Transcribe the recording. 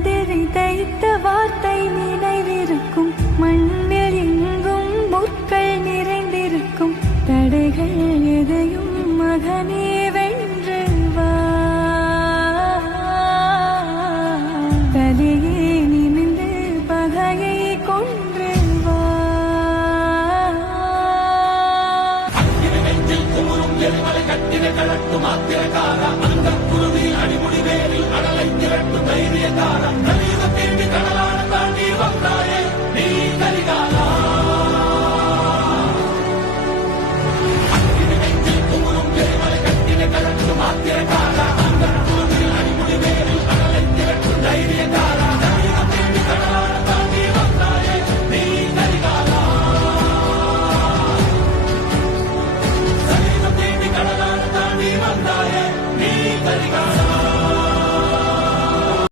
மனதில் விதைத்த வார்த்தை நினைவிருக்கும். மண்ணில் எங்கும் முற்கள் நிறைந்திருக்கும். தடைகள் எதையும் மகனே வென்று வா. தலையே நிமிர்ந்து பகையை கொன்று வா. கட்டின கலட்டும் ஆத்திரக்கார அந்த குருவி அடிமுடி வேரில் அடலை திரட்டும் தைரியக்கார தேடி